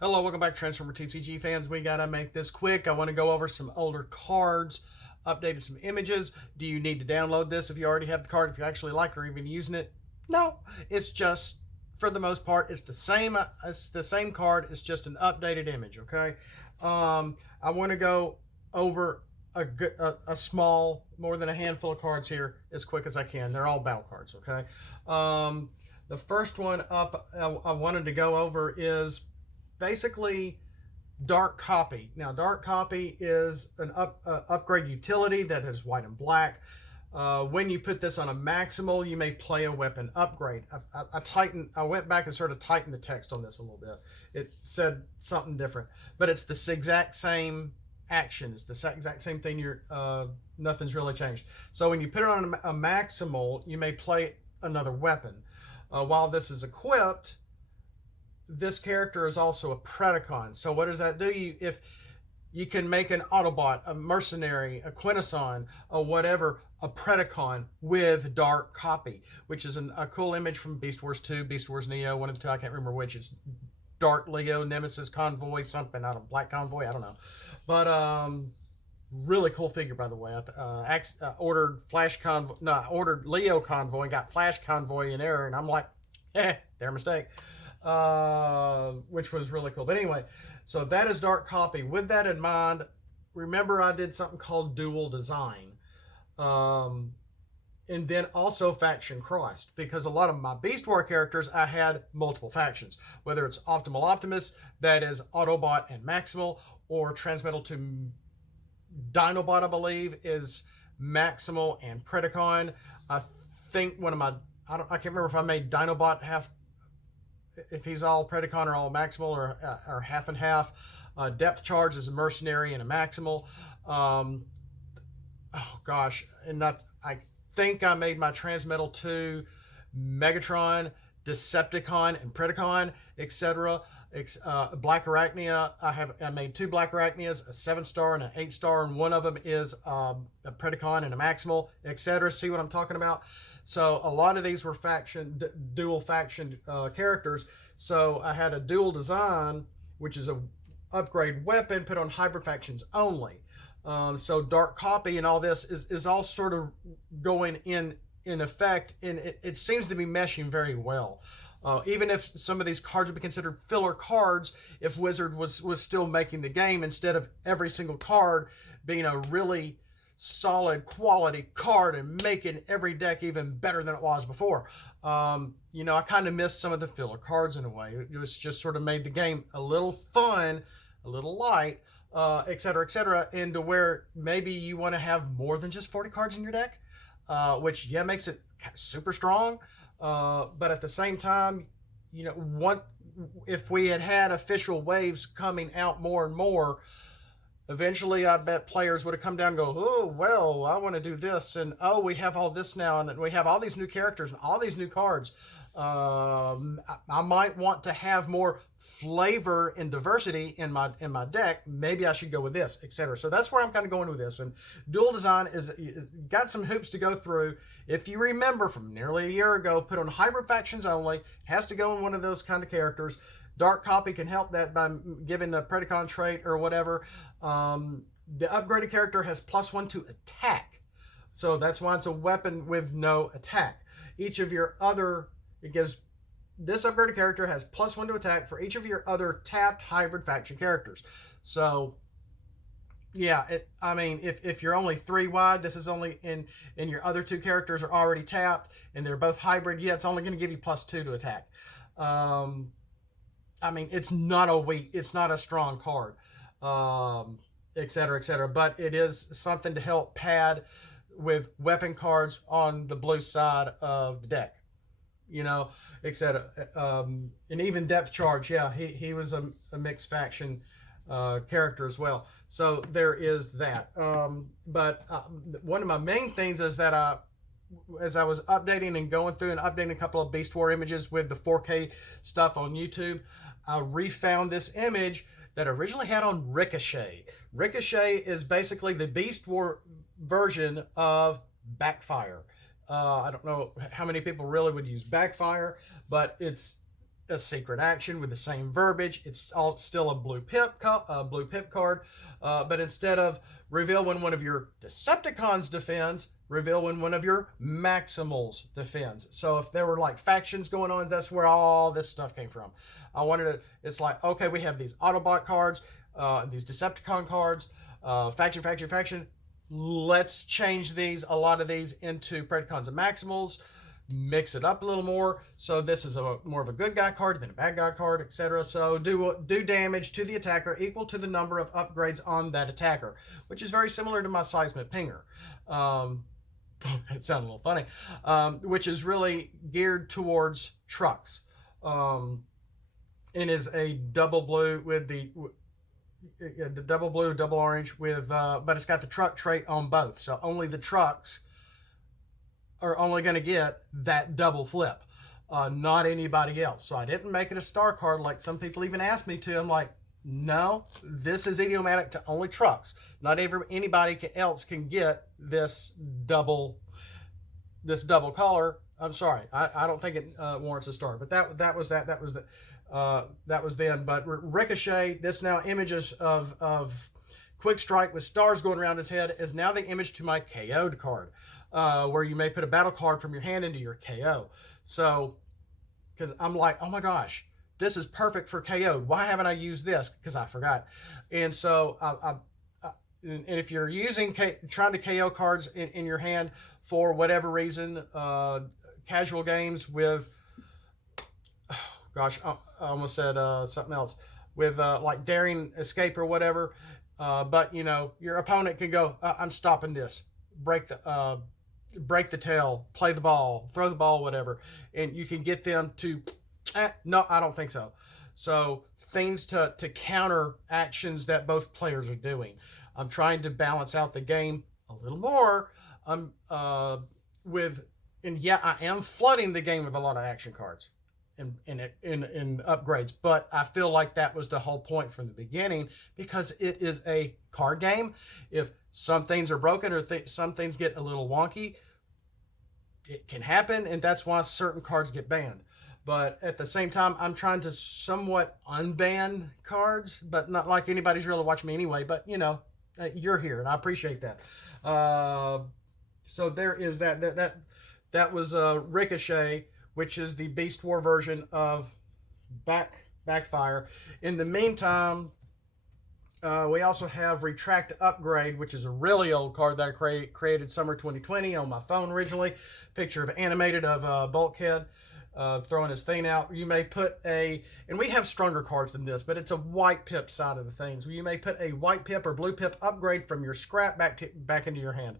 Hello, welcome back, Transformer TCG fans. We gotta make this quick. I want to go over some older cards, updated some images. Do you need to download this if you already have the card, if you actually like it or even using it? No, it's just, for the most part, it's the same. It's the same card. It's just an updated image. Okay. I want to go over a small, more than a handful of cards here as quick as I can. They're all battle cards. Okay. The first one up I wanted to go over is basically Dark Copy. Now, Dark Copy is an upgrade utility that is white and black. When you put this on a maximal, you may play a weapon upgrade. I went back and sort of tightened the text on this a little bit. It said something different, but it's the exact same action. It's the exact same thing. Nothing's really changed. So when you put it on a maximal, you may play another weapon. While this is equipped, this character is also a Predacon. So what does that do? If you can make an Autobot, a Mercenary, a Quintesson, or whatever, a Predacon with Dark Copy, which is a cool image from Beast Wars 2, Beast Wars Neo, one of the two, I can't remember which. It's Dark Leo, Nemesis Convoy, something, I don't know, Black Convoy, I don't know. But really cool figure, by the way. Ordered ordered Leo Convoy and got Flash Convoy in error, and I'm like, their mistake. Which was really cool. But anyway, so that is Dark Copy. With that in mind, remember I did something called dual design. And then also faction crossed, because a lot of my Beast War characters, I had multiple factions, whether it's Optimal Optimus, that is Autobot and Maximal, or Transmetal to Dinobot, I believe, is Maximal and Predacon. I think one of my, I can't remember if I made Dinobot if he's all Predacon or all Maximal, or half and half. Depth Charge is a Mercenary and a Maximal. Oh gosh, and I think I made my Transmetal 2 Megatron, Decepticon, and Predacon, etc. Black Arachnia, I made 2 Black Arachnias, a 7-star and an 8-star, and one of them is a Predacon and a Maximal, etc. See what I'm talking about? So a lot of these were dual faction characters. So I had a dual design, which is a upgrade weapon put on hybrid factions only. So Dark Copy and all this is all sort of going in effect, and it seems to be meshing very well. Even if some of these cards would be considered filler cards, if Wizard was still making the game, instead of every single card being a really solid quality card and making every deck even better than it was before. I kind of missed some of the filler cards in a way. It was just sort of made the game a little fun, a little light, etc., and to where maybe you want to have more than just 40 cards in your deck, which makes it super strong. But at the same time, if we had official waves coming out more and more, eventually I bet players would have come down and go, oh, well, I want to do this, and oh, we have all this now, and we have all these new characters and all these new cards. I might want to have more flavor and diversity in my deck. Maybe I should go with this, etc. So that's where I'm kind of going with this. And dual design is got some hoops to go through. If you remember from nearly a year ago, put on hybrid factions only, has to go in one of those kind of characters. Dark Copy can help that by giving the Predacon trait or whatever. The upgraded character has +1 to attack. So that's why it's a weapon with no attack. Each of your other, this upgraded character has +1 to attack for each of your other tapped hybrid faction characters. So yeah, if you're only 3 wide, this is only in your other 2 characters are already tapped and they're both hybrid. Yeah, it's only going to give you +2 to attack. It's not a strong card, etc., but it is something to help pad with weapon cards on the blue side of the deck, etc. And even Depth Charge, yeah, he was a mixed faction character as well. So there is that. But one of my main things is that as I was updating and going through and updating a couple of Beast War images with the 4K stuff on YouTube, I refound this image that I originally had on Ricochet. Ricochet is basically the Beast War version of Backfire. I don't know how many people really would use Backfire, but it's a secret action with the same verbiage. It's still a blue pip card, but instead of reveal when one of your Decepticons defends, reveal when one of your Maximals defends. So if there were like factions going on, that's where all this stuff came from. I wanted to, it's like, okay, we have these Autobot cards, these Decepticon cards, faction. Let's change a lot of these into Predacons and Maximals, mix it up a little more. So this is more of a good guy card than a bad guy card, etc. So do damage to the attacker equal to the number of upgrades on that attacker, which is very similar to my Seismic Pinger. It sounded a little funny, which is really geared towards trucks, and is a double blue with the double blue, double orange with, but it's got the truck trait on both. So only the trucks are only going to get that double flip, not anybody else. So I didn't make it a star card like some people even asked me to. I'm like, no, this is idiomatic to only trucks. Not anybody else can get this double color. I'm sorry, I don't think it warrants a star. But that was then. But Ricochet, this now images of Quick Strike with stars going around his head is now the image to my KO'd card, where you may put a battle card from your hand into your KO. So, because I'm like, oh my gosh, this is perfect for KO. Why haven't I used this? Because I forgot. And so, and if you're trying to KO cards in your hand for whatever reason, casual games with, gosh, I almost said something else, with like Daring Escape or whatever, but you know, your opponent can go, I'm stopping this, break the tail, play the ball, throw the ball, whatever, and you can get them to, no, I don't think so. So things to counter actions that both players are doing. I'm trying to balance out the game a little more, and yeah, I am flooding the game with a lot of action cards in upgrades, but I feel like that was the whole point from the beginning, because it is a card game. If some things are broken or some things get a little wonky, it can happen, and that's why certain cards get banned. But at the same time, I'm trying to somewhat unban cards, but not like anybody's really watching me anyway. But you know, you're here, and I appreciate that. So there is that was Ricochet, which is the Beast War version of Backfire. In the meantime, we also have Retract Upgrade, which is a really old card that I created summer 2020 on my phone originally. Picture of animated of Bulkhead throwing his thing out. You may put and we have stronger cards than this, but it's a white pip side of the things. You may put a white pip or blue pip upgrade from your scrap back into your hand.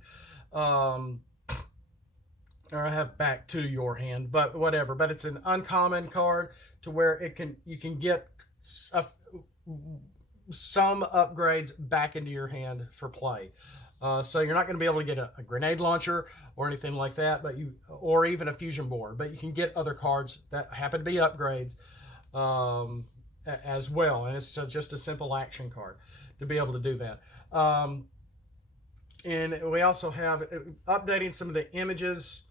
Or I have back to your hand, but whatever. But it's an uncommon card to where you can get some upgrades back into your hand for play. So you're not going to be able to get a grenade launcher or anything like that, or even a fusion board. But you can get other cards that happen to be upgrades as well, and it's just a simple action card to be able to do that. And we also have updating some of the images.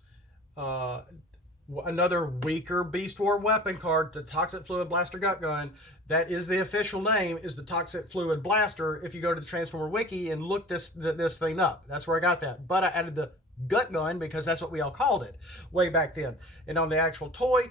Another weaker Beast War weapon card, the Toxic Fluid Blaster Gut Gun. That is the official name, is the Toxic Fluid Blaster. If you go to the Transformer Wiki and look this thing up, that's where I got that. But I added the Gut Gun because that's what we all called it way back then. And on the actual toy,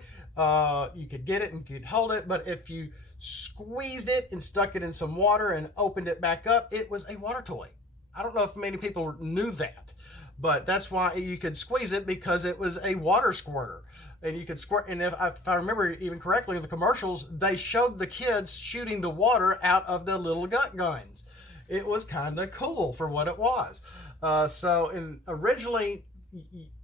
you could get it and you could hold it, but if you squeezed it and stuck it in some water and opened it back up, it was a water toy. I don't know if many people knew that. But that's why you could squeeze it, because it was a water squirter. And you could squirt, and if I remember even correctly in the commercials, they showed the kids shooting the water out of the little gut guns. It was kind of cool for what it was. Originally,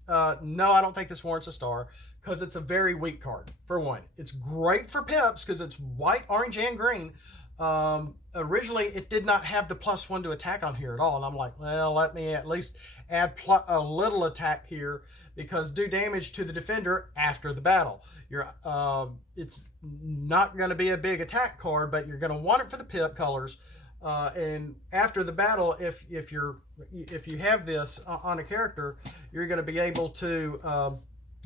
no, I don't think this warrants a star, because it's a very weak card, for one. It's great for pips, because it's white, orange, and green. Originally, it did not have the +1 to attack on here at all. And I'm like, well, let me at least add a little attack here, because do damage to the defender after the battle. It's not going to be a big attack card, but you're going to want it for the pip colors. And after the battle, if you have this on a character, you're going to be able to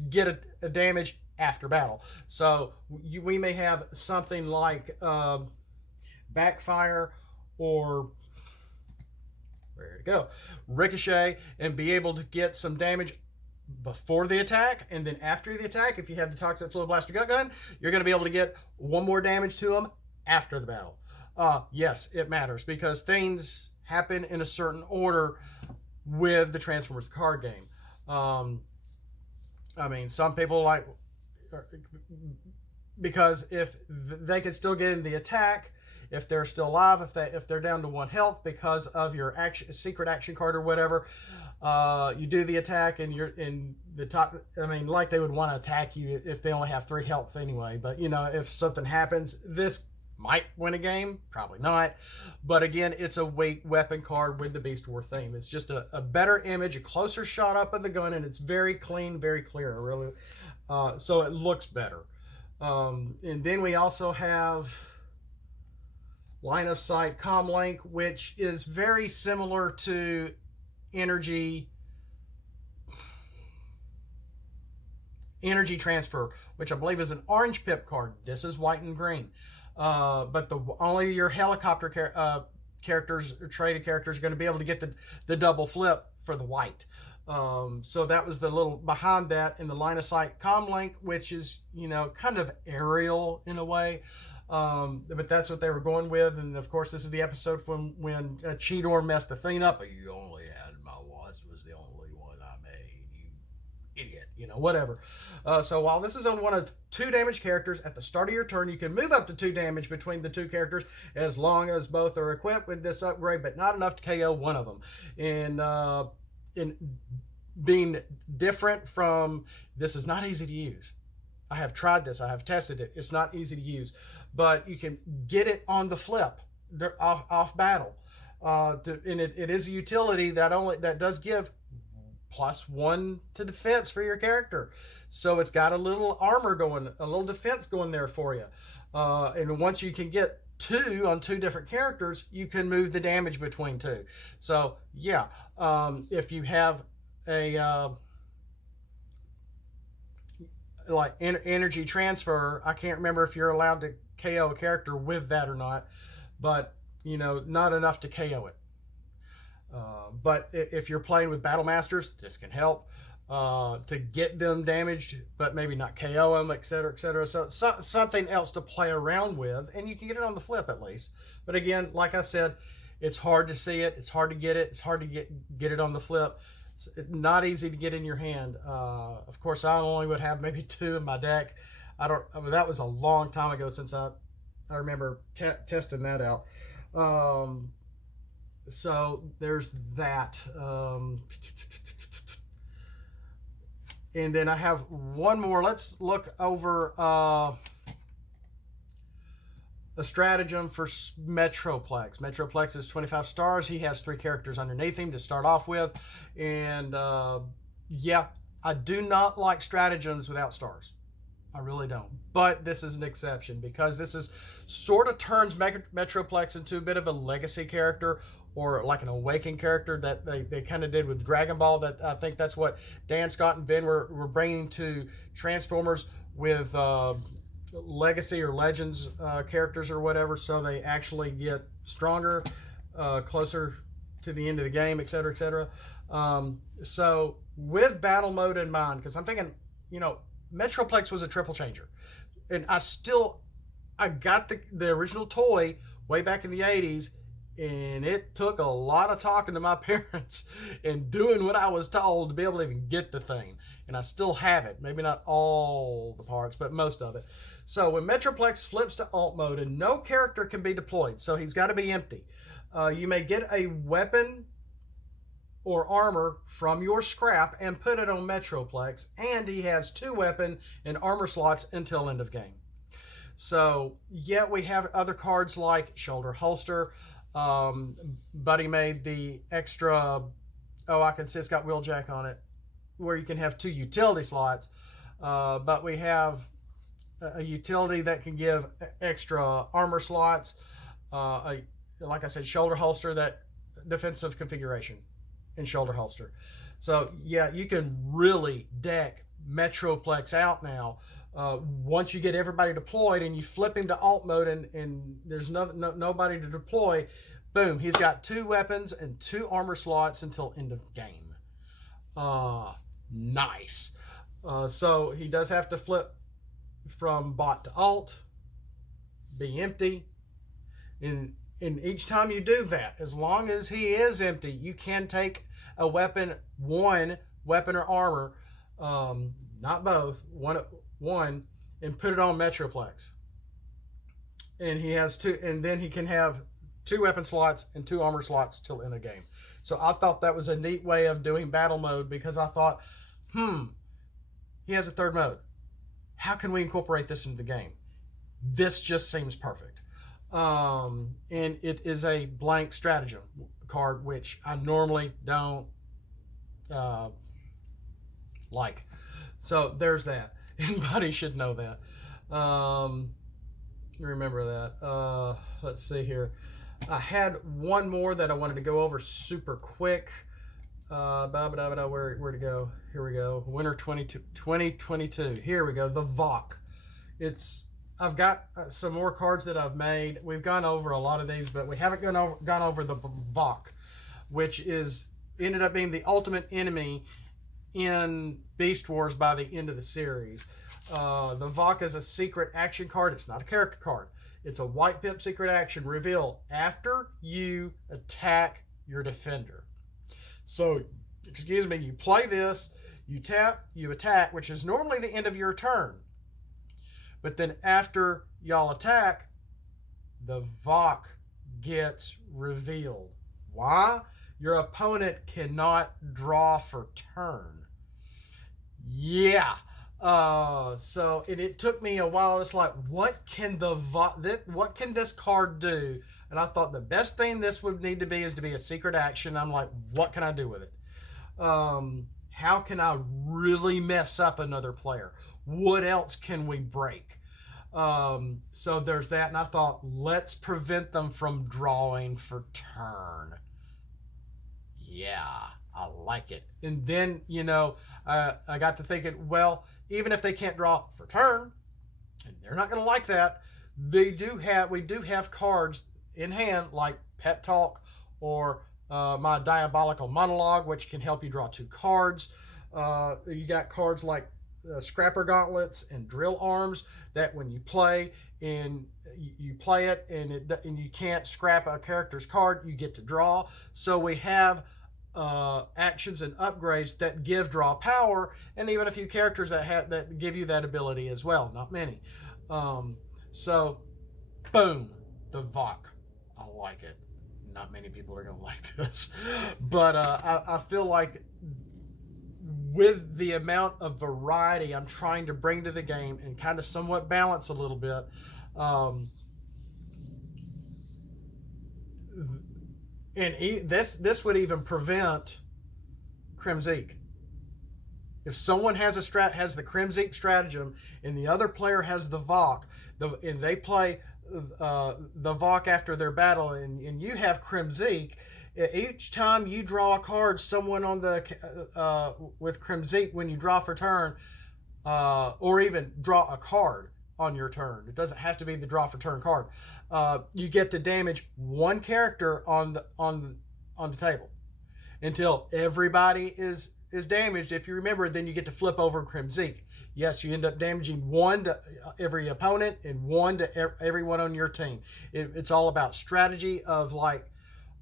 get a damage after battle. So we may have something like backfire or where to go, ricochet, and be able to get some damage before the attack, and then after the attack, if you have the Toxic Fluid Blaster Gut Gun, you're going to be able to get one more damage to them after the battle. Yes, it matters because things happen in a certain order with the Transformers card game. I mean, some people like, because if they can still get in the attack, if they're still alive, if they're down to 1 health because of your secret action card or whatever, you do the attack and you're in the top. I mean, like they would want to attack you if they only have 3 health anyway. But you know, if something happens, this might win a game, probably not. But again, it's a weight weapon card with the Beast War theme. It's just a better image, a closer shot up of the gun, and it's very clean, very clear, really. So it looks better. And then we also have line of sight Comlink, which is very similar to energy transfer, which I believe is an orange pip card. This is white and green, but only your helicopter characters or traded characters are going to be able to get the double flip for the white. So that was the little behind that in the line of sight Comlink, which is, you know, kind of aerial in a way. But that's what they were going with. And of course, this is the episode from when Cheetor messed the thing up. You only had my watch was the only one I made, you idiot, you know, whatever. So while this is on one of 2 damage characters, at the start of your turn, you can move up to 2 damage between the 2 characters as long as both are equipped with this upgrade, but not enough to KO one of them. And in being different from, this is not easy to use. I have tried this. I have tested it. It's not easy to use, but you can get it on the flip off battle. And it is a utility that does give +1 to defense for your character. So it's got a little armor going, a little defense going there for you. And once you can get 2 on 2 different characters, you can move the damage between 2. So yeah, if you have a like energy transfer, I can't remember if you're allowed to KO a character with that or not, but you know, not enough to KO it. But if you're playing with Battle Masters, this can help to get them damaged, but maybe not KO them, etc., etc. So something else to play around with, and you can get it on the flip at least. But again, like I said, it's hard to see it, it's hard to get it, it's hard to get it on the flip. It's not easy to get in your hand. Of course, I only would have maybe 2 in my deck. I mean, that was a long time ago since I remember testing that out. So there's that. And then I have one more. Let's look over a stratagem for Metroplex. Metroplex is 25 stars. He has 3 characters underneath him to start off with. And yeah, I do not like stratagems without stars. I really don't. But this is an exception because this is sort of turns Metroplex into a bit of a legacy character, or like an awakened character that they kind of did with Dragon Ball. That I think that's what Dan, Scott, and Ben were bringing to Transformers with legacy or legends characters or whatever, so they actually get stronger closer to the end of the game, etc., etc. So with battle mode in mind, because I'm thinking, you know, Metroplex was a triple changer, and I got the original toy way back in the 80s, and it took a lot of talking to my parents and doing what I was told to be able to even get the thing. And I still have it. Maybe not all the parts, but most of it. So when Metroplex flips to alt mode, and no character can be deployed, so he's got to be empty. You may get a weapon or armor from your scrap and put it on Metroplex, and he has 2 weapon and armor slots until end of game. So yeah, we have other cards like Shoulder Holster. Buddy made the extra, I can see it's got Wheeljack on it, where you can have 2 utility slots. But we have a utility that can give extra armor slots. Like I said, Shoulder Holster, that defensive configuration in Shoulder Holster. So yeah, you can really deck Metroplex out now Once you get everybody deployed and you flip him to alt mode and there's nobody to deploy, boom, he's got 2 weapons and 2 armor slots until end of game. Nice. So he does have to flip from bot to alt, be empty. And each time you do that, as long as he is empty, you can take a weapon, one weapon or armor, not both, one, and put it on Metroplex. And he has 2, and then he can have 2 weapon slots and 2 armor slots till end of game. So I thought that was a neat way of doing battle mode, because I thought, he has a 3rd mode. How can we incorporate this into the game? This just seems perfect. And it is a blank stratagem card, which I normally don't like. So there's that. Anybody should know that. Remember that. Let's see here. I had one more that I wanted to go over super quick. Where to go? Here we go. Winter 2022. Here we go. The VOC. I've got some more cards that I've made. We've gone over a lot of these, but we haven't gone over the VOC, which ended up being the ultimate enemy in Beast Wars by the end of the series. The VOC is a secret action card. It's not a character card. It's a white pip secret action reveal after you attack your defender. So, you play this, you tap, you attack, which is normally the end of your turn. But then after y'all attack, the VOC gets revealed. Why? Your opponent cannot draw for turn. Yeah. So it took me a while. It's like, what can this card do? And I thought the best thing this would need to be is to be a secret action. I'm like, what can I do with it? How can I really mess up another player? What else can we break? So there's that. And I thought, let's prevent them from drawing for turn. Yeah, I like it. And then, I got to thinking, well, even if they can't draw for turn, and they're not going to like that, we do have cards in hand like Pep Talk or my Diabolical Monologue, which can help you draw 2 cards. You got cards like Scrapper Gauntlets and Drill Arms that when you play and you play it and you can't scrap a character's card, you get to draw. So we have actions and upgrades that give draw power, and even a few characters that give you that ability as well. Not many. So, boom, the VOC. I like it. Not many people are going to like this, but I feel like with the amount of variety I'm trying to bring to the game and kind of somewhat balance a little bit, and this would even prevent Crimzeek. If someone has the Crimzeek stratagem and the other player has the VOC, and they play the VOC after their battle, and you have Crimzeek, each time you draw a card, someone on with Crimzeek, when you draw for turn, or even draw a card on your turn, it doesn't have to be the draw for turn card. You get to damage one character on the table until everybody is damaged. If you remember, then you get to flip over Crimzeek. Yes, you end up damaging 1 to every opponent and 1 to everyone on your team. It's all about strategy of like,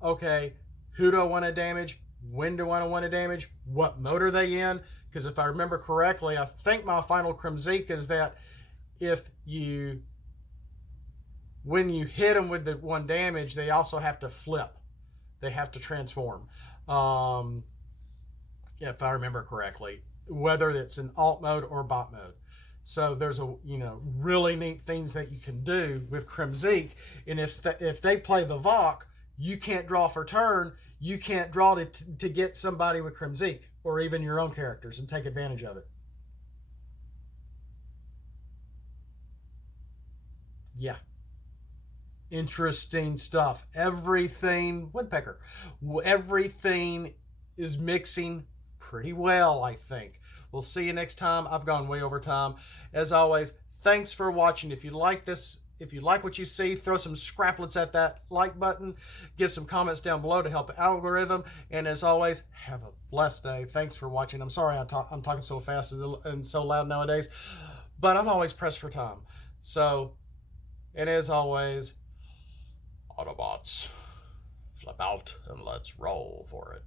okay, who do I want to damage? When do I want to damage? What mode are they in? Because if I remember correctly, I think my final Crimzeek is that when you hit them with the 1 damage, they also have to flip. They have to transform. If I remember correctly, whether it's in alt mode or bot mode. So there's really neat things that you can do with Crimzeek. And if they play the VOC, you can't draw for turn. You can't draw to get somebody with Crimzeek or even your own characters and take advantage of it. Yeah. Interesting stuff. Everything, Woodpecker, everything is mixing pretty well, I think. We'll see you next time. I've gone way over time. As always, thanks for watching. If you like this, if you like what you see, throw some scraplets at that like button. Give some comments down below to help the algorithm. And as always, have a blessed day. Thanks for watching. I'm sorry I'm talking so fast and so loud nowadays, but I'm always pressed for time. So, and as always, Autobots, flip out and let's roll for it.